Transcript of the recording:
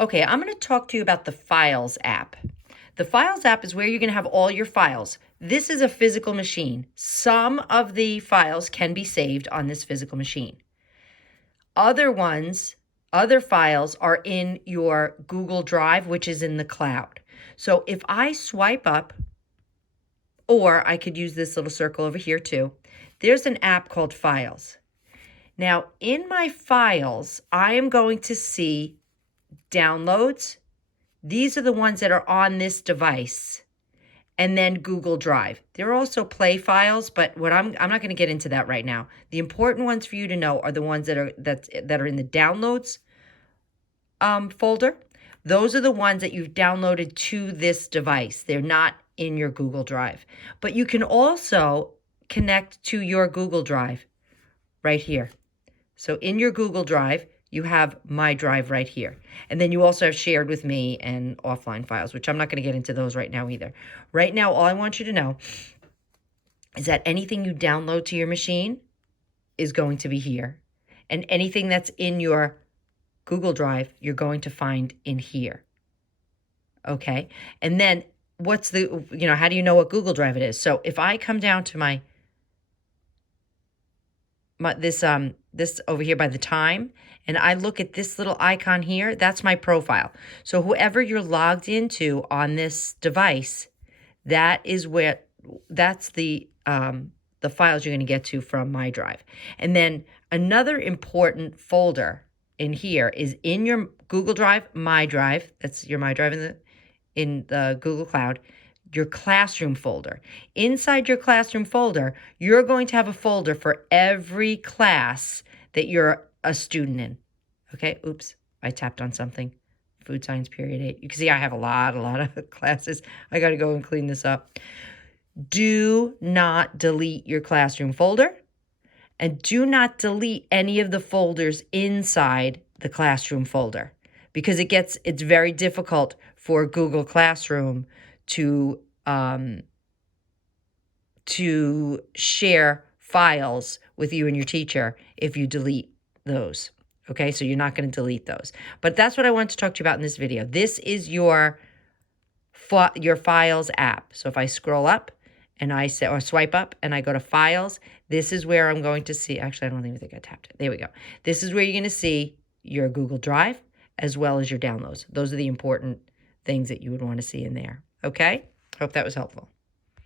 Okay, I'm going to talk to you about the Files app. The Files app is where you're going to have all your files. This is a physical machine. Some of the files can be saved on this physical machine. Other files are in your Google Drive, which is in the cloud. So if I swipe up, or I could use this little circle over here too, there's an app called Files. Now, in my files, I am going to see downloads. These are the ones that are on this device. And then Google Drive. There are also play files, but I'm not going to get into that right now. The important ones for you to know are the ones that are in the downloads folder. Those are the ones that you've downloaded to this device. They're not in your Google Drive. But you can also connect to your Google Drive right here. So in your Google Drive, you have my drive right here. And then you also have shared with me and offline files, which I'm not going to get into those right now either. Right now, all I want you to know is that anything you download to your machine is going to be here. And anything that's in your Google Drive, you're going to find in here. Okay? And then how do you know what Google Drive it is? So if I come down to this over here by the time, and I look at this little icon here, that's my profile. So whoever you're logged into on this device, that's the files you're going to get to from my drive. And then another important folder in here is in your Google Drive, my drive. That's your my drive in the Google Cloud. Your classroom folder. Inside your classroom folder, you're going to have a folder for every class that you're a student in. Okay, oops, I tapped on something. Food Science Period 8. You can see I have a lot of classes. I got to go and clean this up. Do not delete your classroom folder, and do not delete any of the folders inside the classroom folder, because it's very difficult for Google Classroom to share files with you and your teacher if you delete those. Okay, so you're not going to delete those. But that's what I want to talk to you about in this video. This is your Files app. So if I scroll up and or swipe up and I go to Files, this is where I'm going to see. Actually, I don't even think I tapped it. There we go. This is where you're going to see your Google Drive as well as your downloads. Those are the important things that you would want to see in there. Okay? Hope that was helpful.